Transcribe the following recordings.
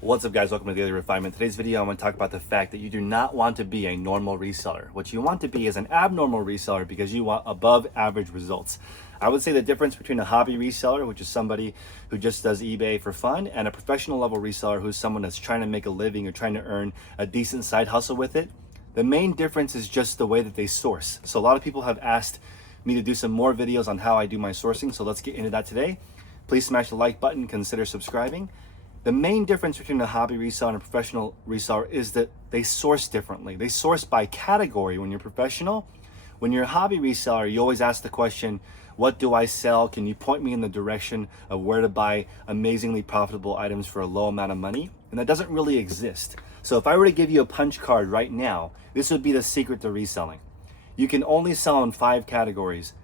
What's up, guys? Welcome to Daily Refinement. Today's video, I want to talk about the fact that you do not want to be a normal reseller. What you want to be is an abnormal reseller because you want above average results. I would say the difference between a hobby reseller, which is somebody who just does eBay for fun, and a professional level reseller who's someone that's trying to make a living or trying to earn a decent side hustle with it. The main difference is just the way that they source. So a lot of people have asked me to do some more videos on how I do my sourcing. So let's get into that today. Please smash the like button, consider subscribing. The main difference between a hobby reseller and a professional reseller is that they source differently. They source by category when you're professional. When you're a hobby reseller, you always ask the question, what do I sell? Can you point me in the direction of where to buy amazingly profitable items for a low amount of money? And that doesn't really exist. So if I were to give you a punch card right now, this would be the secret to reselling. You can only sell in 5 categories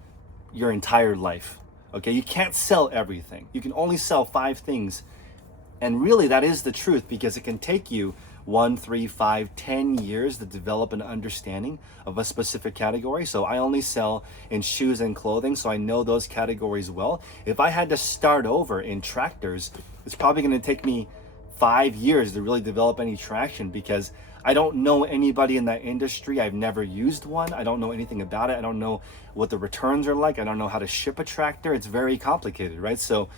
your entire life. Okay, you can't sell everything. You can only sell 5 things. And really, that is the truth, because it can take you 1, 3, 5, 10 years to develop an understanding of a specific category. So I only sell in shoes and clothing, so I know those categories well. If I had to start over in tractors, it's probably going to take me 5 years to really develop any traction, because I don't know anybody in that industry. I've never used one. I don't know anything about it. I don't know what the returns are like. I don't know how to ship a tractor. It's very complicated, right? So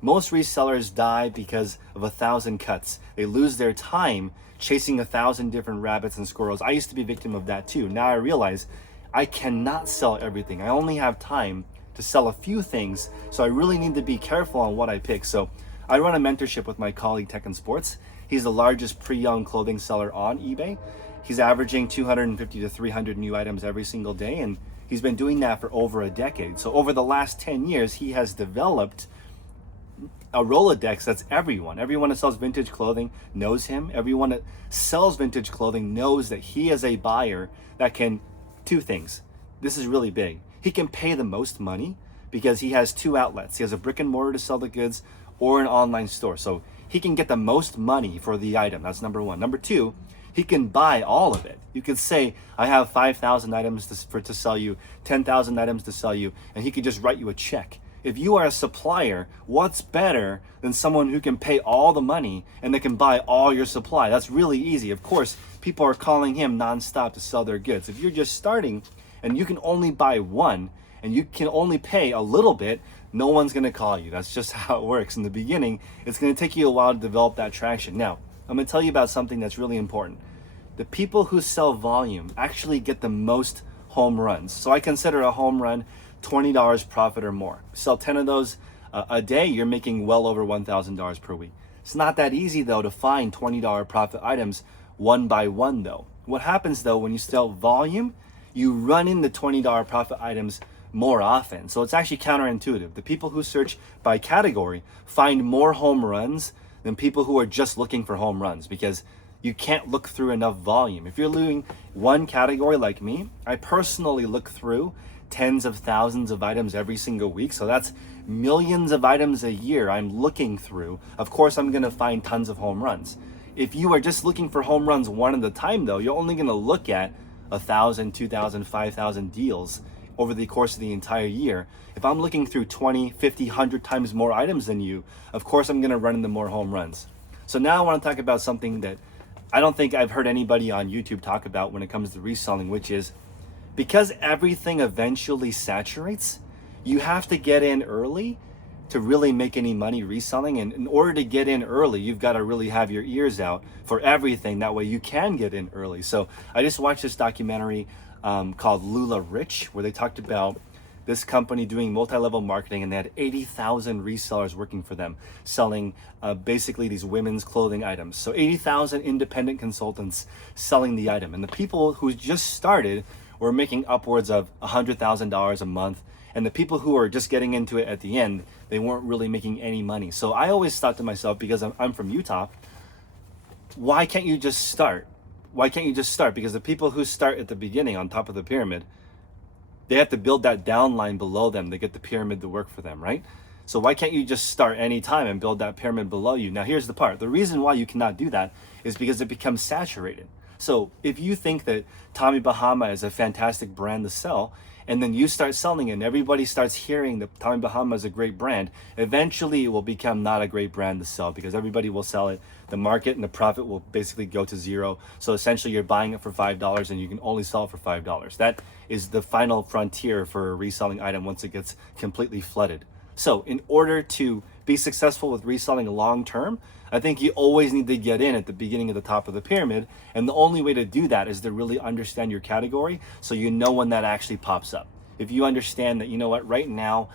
most resellers die because of 1,000 cuts. They lose their time chasing 1,000 different rabbits and squirrels. I used to be a victim of that too. Now I realize I cannot sell everything. I only have time to sell a few things, so I really need to be careful on what I pick. So I run a mentorship with my colleague Tech and Sports. He's the largest pre-owned clothing seller on eBay. He's averaging 250 to 300 new items every single day, and he's been doing that for over a decade. So over the last 10 years, he has developed a Rolodex that's everyone. Everyone that sells vintage clothing knows him. Everyone that sells vintage clothing knows that he is a buyer that can, 2 things. This is really big. He can pay the most money because he has 2 outlets. He has a brick and mortar to sell the goods or an online store. So he can get the most money for the item. That's number 1. Number 2, he can buy all of it. You could say, I have 5,000 items to sell you, 10,000 items to sell you, and he could just write you a check. If you are a supplier, what's better than someone who can pay all the money and they can buy all your supply? That's really easy. Of course, people are calling him nonstop to sell their goods. If you're just starting and you can only buy one and you can only pay a little bit, no one's gonna call you. That's just how it works. In the beginning, it's gonna take you a while to develop that traction. Now, I'm gonna tell you about something that's really important. The people who sell volume actually get the most home runs. So I consider a home run $20 profit or more. Sell 10 of those a day, you're making well over $1,000 per week. It's not that easy though to find $20 profit items one by one though. What happens though when you sell volume, you run into $20 profit items more often. So it's actually counterintuitive. The people who search by category find more home runs than people who are just looking for home runs, because you can't look through enough volume. If you're doing one category like me, I personally look through tens of thousands of items every single week. So that's millions of items a year I'm looking through. Of course, I'm gonna find tons of home runs. If you are just looking for home runs one at a time though, you're only gonna look at 1,000, 2,000, 5,000 deals over the course of the entire year. If I'm looking through 20, 50, 100 times more items than you, of course I'm gonna run into more home runs. So now I wanna talk about something that I don't think I've heard anybody on YouTube talk about when it comes to reselling, which is, because everything eventually saturates, you have to get in early to really make any money reselling. And in order to get in early, you've got to really have your ears out for everything. That way you can get in early. So I just watched this documentary called Lula Rich, where they talked about this company doing multi-level marketing, and they had 80,000 resellers working for them, selling basically these women's clothing items. So 80,000 independent consultants selling the item. And the people who just started were making upwards of $100,000 a month. And the people who are just getting into it at the end, they weren't really making any money. So I always thought to myself, because I'm from Utah, why can't you just start? Why can't you just start? Because the people who start at the beginning on top of the pyramid, they have to build that down line below them to get the pyramid to work for them, right? So why can't you just start anytime and build that pyramid below you? Now here's the part. The reason why you cannot do that is because it becomes saturated. So if you think that Tommy Bahama is a fantastic brand to sell, and then you start selling it and everybody starts hearing that Tommy Bahama is a great brand, eventually it will become not a great brand to sell because everybody will sell it. The market and the profit will basically go to zero. So essentially you're buying it for $5 and you can only sell it for $5. That is the final frontier for a reselling item once it gets completely flooded. So in order to be successful with reselling long term, I think you always need to get in at the beginning of the top of the pyramid. And the only way to do that is to really understand your category so you know when that actually pops up. If you understand that, you know what, right now,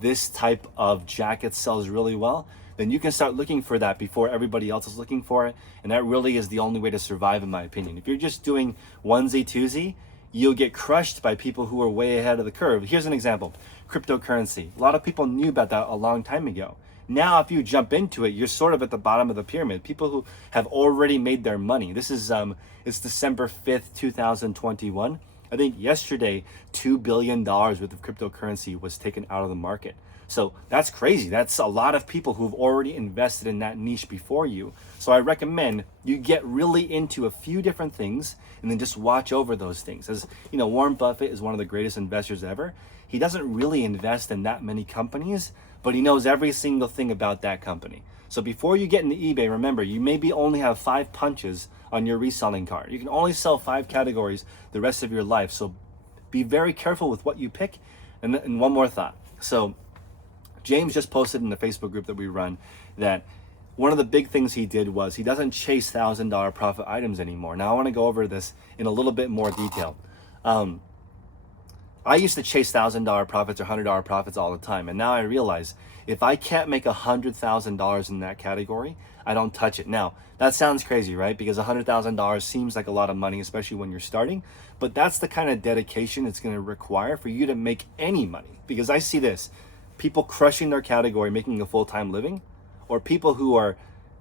this type of jacket sells really well, then you can start looking for that before everybody else is looking for it. And that really is the only way to survive, in my opinion. If you're just doing onesie, twosie, you'll get crushed by people who are way ahead of the curve. Here's an example, cryptocurrency. A lot of people knew about that a long time ago. Now, if you jump into it, you're sort of at the bottom of the pyramid. People who have already made their money. This is, it's December 5th, 2021. I think yesterday, $2 billion worth of cryptocurrency was taken out of the market. So that's crazy. That's a lot of people who've already invested in that niche before you. So I recommend you get really into a few different things and then just watch over those things. As you know, Warren Buffett is one of the greatest investors ever. He doesn't really invest in that many companies, but he knows every single thing about that company. So before you get into eBay, remember, you maybe only have 5 punches on your reselling card. You can only sell 5 categories the rest of your life. So be very careful with what you pick. And one more thought. So James just posted in the Facebook group that we run that one of the big things he did was he doesn't chase $1,000 profit items anymore. Now I want to go over this in a little bit more detail. I used to chase $1,000 profits or $100 profits all the time. And now I realize if I can't make $100,000 in that category, I don't touch it. Now, that sounds crazy, right? Because $100,000 seems like a lot of money, especially when you're starting. But that's the kind of dedication it's going to require for you to make any money. Because I see this, people crushing their category, making a full-time living, or people who are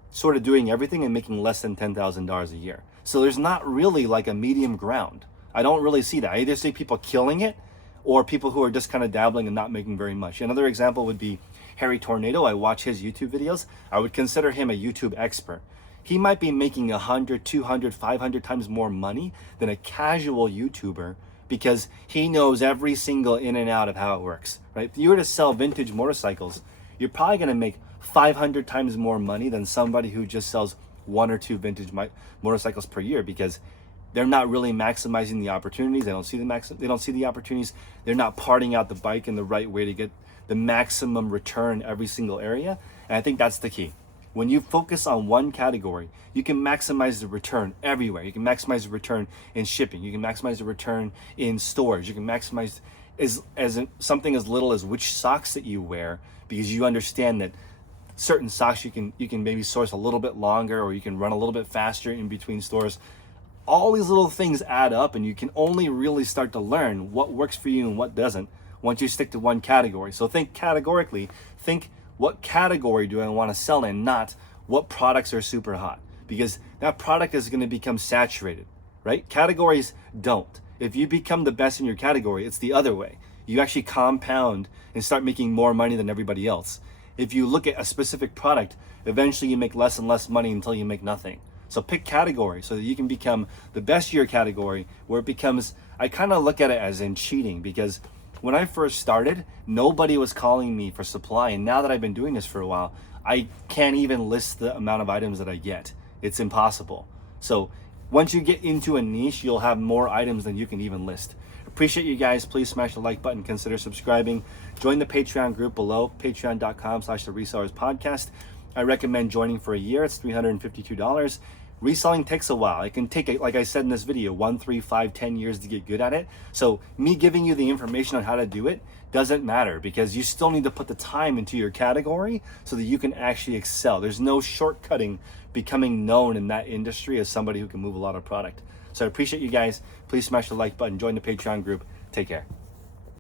sort of doing everything and making less than $10,000 a year. So there's not really like a medium ground. I don't really see that. I either see people killing it or people who are just kind of dabbling and not making very much. Another example would be Harry Tornado. I watch his YouTube videos. I would consider him a YouTube expert. He might be making 100, 200, 500 times more money than a casual YouTuber because he knows every single in and out of how it works, right? If you were to sell vintage motorcycles, you're probably going to make 500 times more money than somebody who just sells 1 or 2 vintage motorcycles per year because they're not really maximizing the opportunities. They don't see the opportunities. They're not parting out the bike in the right way to get the maximum return in every single area. And I think that's the key. When you focus on one category, you can maximize the return everywhere. You can maximize the return in shipping. You can maximize the return in stores. You can maximize something as little as which socks that you wear because you understand that certain socks you can maybe source a little bit longer or you can run a little bit faster in between stores. All these little things add up and you can only really start to learn what works for you and what doesn't once you stick to one category. So think categorically, think what category do I want to sell in, not what products are super hot, because that product is going to become saturated, right? Categories don't. If you become the best in your category, it's the other way. You actually compound and start making more money than everybody else. If you look at a specific product, eventually you make less and less money until you make nothing. So pick category so that you can become the best of your category where it becomes, I kind of look at it as in cheating because when I first started, nobody was calling me for supply. And now that I've been doing this for a while, I can't even list the amount of items that I get. It's impossible. So once you get into a niche, you'll have more items than you can even list. Appreciate you guys. Please smash the like button. Consider subscribing. Join the Patreon group below, patreon.com/theresellerspodcast. I recommend joining for a year. It's $352. Reselling takes a while. It can take, like I said in this video, 1, 3, 5, 10 years to get good at it. So me giving you the information on how to do it doesn't matter because you still need to put the time into your category so that you can actually excel. There's no shortcutting becoming known in that industry as somebody who can move a lot of product. So I appreciate you guys. Please smash the like button. Join the Patreon group. Take care.